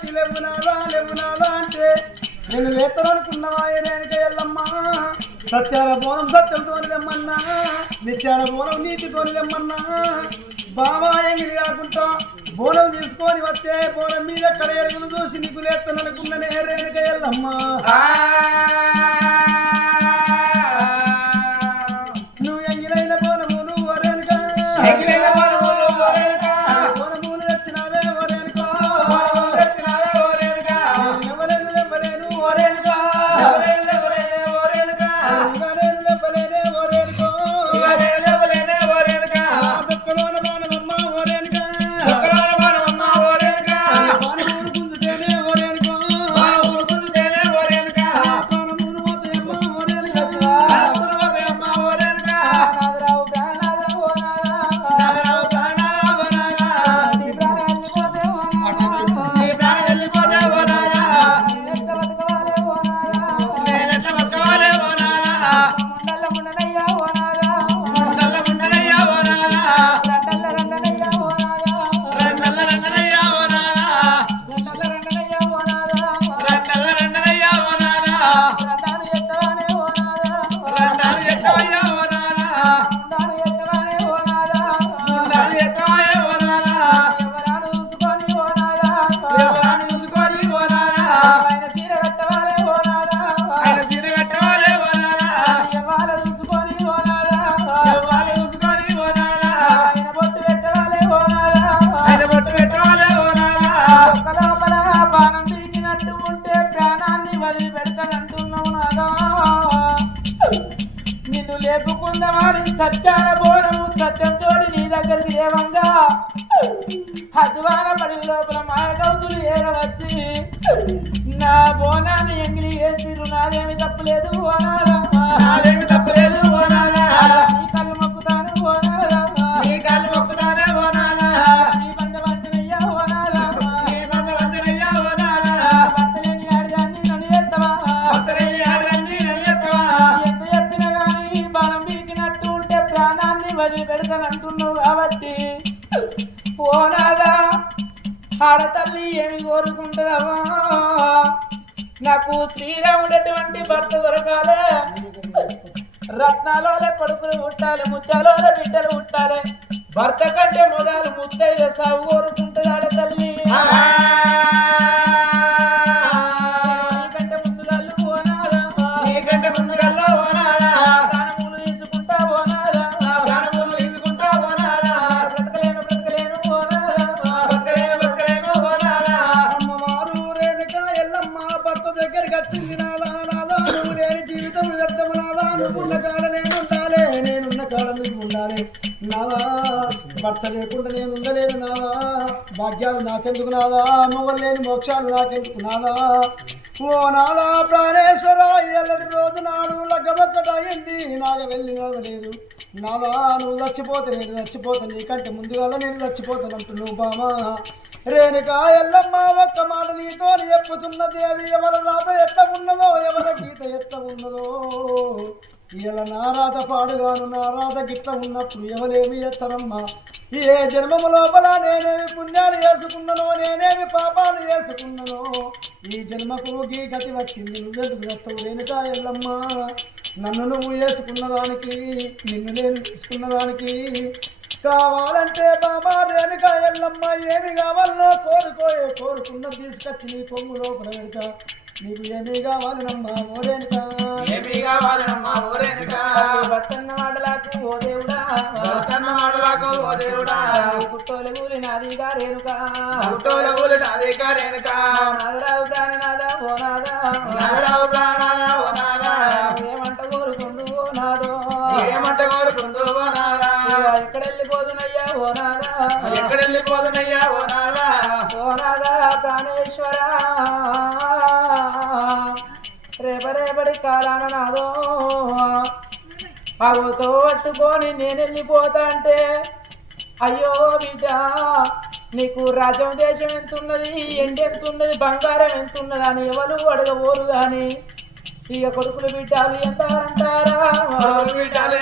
వచ్చి లేవునాలా అంటే నేను లేతనుకున్నావా ఏదానికి సత్యాల సత్యాన బోనం సత్యంతోని తెమ్మన్నా నిత్యాన బోనం నీతితోని బోనం తీసుకొని వస్తే బోనం మీద కడ చూసి నీకు లేతనుకున్న నేరేనక వెళ్ళమ్మా ఓ ఆడ ఆడతల్లి ఏమి కోరుకుంటుందమ్మా? నాకు శ్రీరాముడటువంటి భర్త దొరకాలే. రత్నాలోల కొడుకులు ఉంటాలి ముద్దలోల బిడ్డలు ఉంటాలి భర్త కంటే మొదలు ముద్దైన సాగు కోరుకుంటుంది ఆడతల్లి నాదా మొగలేని మోక్షాలు నాకెందుకు నాదా ఓ నాదా ప్రాణేశ్వర ఎల్లటి రోజు నాడు లగ్గబక్కటయింది. నాకు వెళ్ళి లేదు. నాదా నువ్వు చచ్చిపోతే నేను చచ్చిపోతాను నీకంటే ముందుగా నేను చచ్చిపోతానంటున్నావు బామా. రేణుకా ఎల్లమ్మ ఒక్క మాట నీతో చెప్పుతున్న దేవి ఎవరి రాత ఎట్ట ఉన్నదో ఎవరి గీత ఎట్ట ఉన్నదో. ఇలా నారాధ పాడుగాను నారాధ గిట్ల ఉన్నప్పుడు ఎవలేమి ఎత్తనమ్మా? ఏ జన్మము లోపల నేనేమి పుణ్యాలు చేసుకున్నానో నేనేమి పాపాలు చేసుకున్నానో? ఈ జన్మకు గీ గతి వచ్చింది నువ్వెందుకు చేస్తావు రేణుకా ఎల్లమ్మ? నన్ను నువ్వు వేసుకున్న దానికి నిన్ను నేను తీసుకున్న దానికి కావాలంటే బాబా రేణుకా ఎల్లమ్మ ఏమి కావాలో కోరుకోయే కోరుకున్న తీసుకొచ్చి నీ కొంగు లోపల పెడతా నీకు ఏమి కావాలనమ్మా ఓ రేణుకా. పుట్టోలు కూలి నాదిగా రేణుకా పుట్టోల ఊరి అధికారేనుకా నాదరావు ప్రాణనాథ ఓ నాదా నగరావు ప్రాణాల ఓ నాదా ఏమంట కోరుకుందు ఓ నాదో ఏమంట కోరుకుందో ఓ నాదా ఎక్కడ వెళ్ళిపోతున్నయ్యా ఓ నాదా ఎక్కడెళ్ళిపోతున్నయ్యా ఓ నాదా ఓ నాదా ప్రాణేశ్వర కాలాన నాదో? అగోతో పట్టుకొని నేను వెళ్ళిపోతా అంటే అయ్యో బిడ్డ నీకు రాజ్యం దేశం ఎంతున్నది? ఎండి ఎంతున్నది? బంగారం ఎంతున్నది అని ఎవరు అడగబోరు కానీ ఇక కొడుకులు బిడ్డాలు ఎంతారంటారా? ఎవరు బిడ్డలు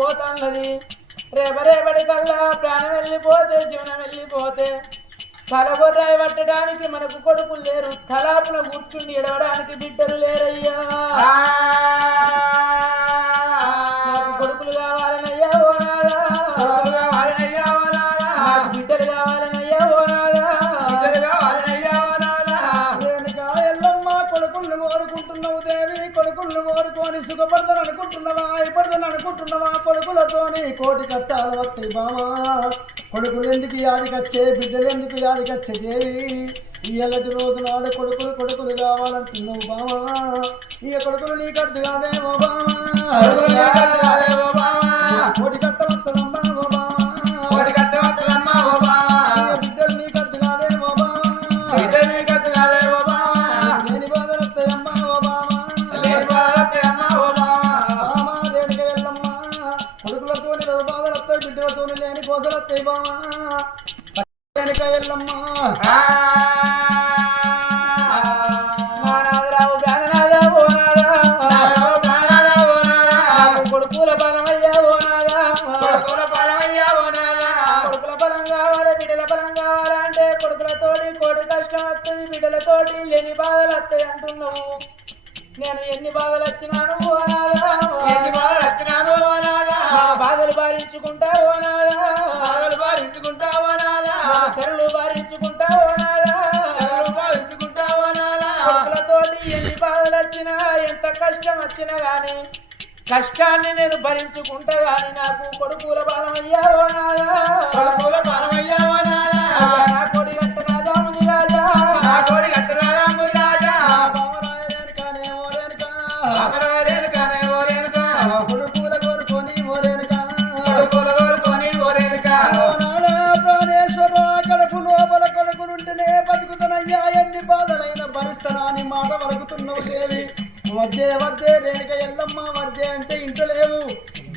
వెళ్ళిపోతున్నది రేప రేపటి కల్లా ప్రాణం వెళ్ళిపోతే జీవనం వెళ్ళిపోతే. తలబొర్రాయి పట్టడానికి మనకు కొడుకులు లేరు. తలాపున కూర్చుండి ఎడవడానికి బిడ్డలు లేరయ్యా. నాకు కొడుకులు కావాలనయ్యా ఓ నాదా. నాకు బిడ్డలు కావాలనయ్యా ఓ నాదా. రేణుకా ఎల్లమ్మ కొడుకుల్ని కోరుకుంటున్నావు దేవి. కొడుకుల్ని కోరుకొని సుఖపడతాను వస్తాయి బామా కొడుకులు ఎందుకు యాదికొచ్చే బిడ్డలు ఎందుకు యాదికొచ్చే దేవి ఇయ్యలటి రోజు నాడు కొడుకులు కొడుకులు కావాలంటున్నావు బామా ఈ కొడుకులు నీ కట్టు కాదేమో బామా నాకు కొడుకుల బలమయ్యా ఓ నాదా. కొడుకుల బలం కావాలి బిడ్డల బలం కావాలంటే కొడుకులతోటి కోటి కష్టం వస్తుంది బిడ్డలతోటి ఎన్ని బాధలు వస్తాయి అంటున్నావు? నేను ఎన్ని బాధలు వచ్చినాను ఓ నాదా. నా బాధలు భరించుకుంటా ఓ నాదా. నా చెరువులు భరించుకుంటా ఓ నాదా. కొడుకులతోటి ఎన్ని బాధలు వచ్చినా ఎంత కష్టం వచ్చినా గాని కష్టాన్ని నేను భరించుకుంటా గాని నాకు కొడుకుల బలం అయ్యా ఓ నాదా? అయ్యా నా కొడి గట్ట రాజా. ముని రాజా. బామరాయ రేణుకనే ఓ రేణుక. కొడుకుల కోరుకొని ఓ రేణుక. ఓ నాదా ప్రాణేశ్వర కడుపు లోపల కొడుకులుంటేనే బతుకుతానయ్యా ఎన్ని బాధలైన భరిస్తానా అని మాట వలుకుతున్నావు దేవి. వద్దే వద్దే రేణుక ఎల్లమ్మ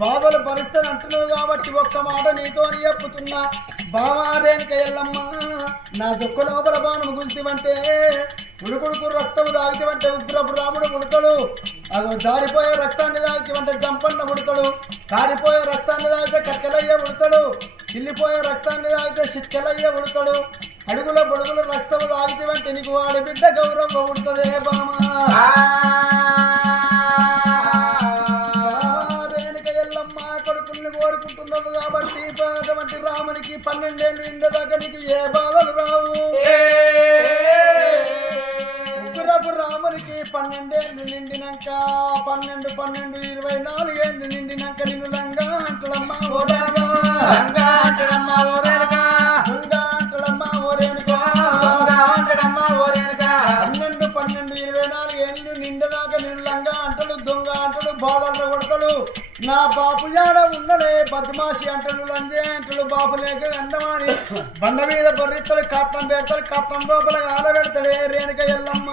బాధలు భరిస్తాను అంటున్నావు కాబట్టి ఒక్క మాట నీతో చెప్పుతున్నా. బావ రేణుక ఎల్లమ్మ నా దుఃఖ లోపల బాణం గుల్సివంటే ఉడుకుడుకు రక్తం దాగివంటే ఉగ్రపు రాముడు ఉడకడు. అదో జారిపోయే రక్తాన్ని దాగివంటే జంపన్న ఉడకడు. కారిపోయే రక్తాన్ని తాగితే కట్టెలయ్యే ఉడతడు చిల్లిపోయే రక్తాన్ని తాగితే చిక్కెలయ్యే ఉడతడు అడుగుల బొడుగుల రక్తం తాగితే నీకు వాడి బిడ్డ గౌరవం ఉడుతుందే బామా. పన్నెండేళ్ళు నిండదాకా నీకు ఏ బాధలు రావు. ఉగ్రపు రామునికి పన్నెండేళ్ళు నిండినాక బాపు జాడ ఉన్నడే బద్మాషి అంటలు లంజే అంటలు బాపు లేక అందమాని బండ మీద బర్రిత్తలు కట్నం పెడతాడు కట్నం లోపల ఆడబెడతాడే రేణుక ఎల్లమ్మ.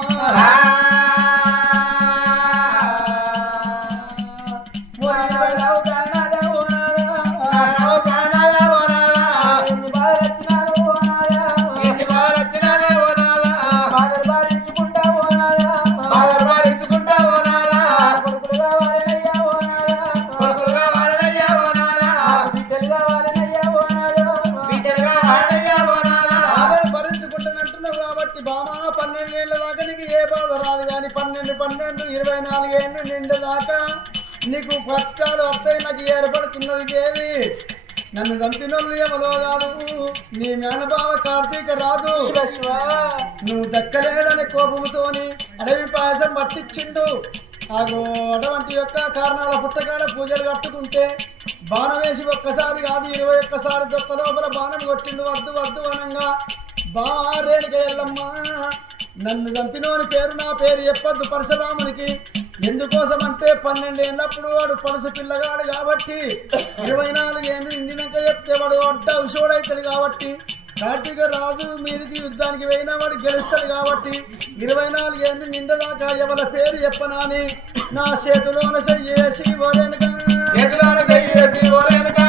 కష్టాలు వస్తాయి నాకు ఏర్పడుతున్నది దేవి. నన్ను చంపినోళ్ళు ఎవరో కాదు. నీ మేనబావ కార్తీక శివ. నువ్వు దక్కలేదని కోపముతోని అడవి పాయసం పట్టించిండు. ఆగో అటువంటి యొక్క కారణాల పుట్టకాల పూజలు కట్టుకుంటే బాణం వేసి ఒక్కసారి కాదు ఇరవై ఒక్కసారి దొక్క లోపల బాణం కొట్టిండు వద్దు వద్దు అనంగా బారేనుక ఎల్లమ్మ నన్ను చంపినోని పేరు నా పేరు చెప్పొద్దు పరశురామునికి. ఎందుకోసం అంటే పన్నెండు ఏళ్ళప్పుడు వాడు పలుసు పిల్లగాడు కాబట్టి ఇరవై నాలుగు ఏళ్ళు నిండినాక చెప్తే వాడు అడ్డ ఉషోడైతాడు కాబట్టి కార్తీక రాజు మీదకి యుద్ధానికి పోయినా వాడు గెలుస్తాడు కాబట్టి ఇరవై నాలుగు ఏళ్ళు నిండదాకా ఎవరి పేరు చెప్పనాని నా చేతిలోన చెయ్యేసి ఓరేనుగా చెయ్యేసి ఓరేనుగా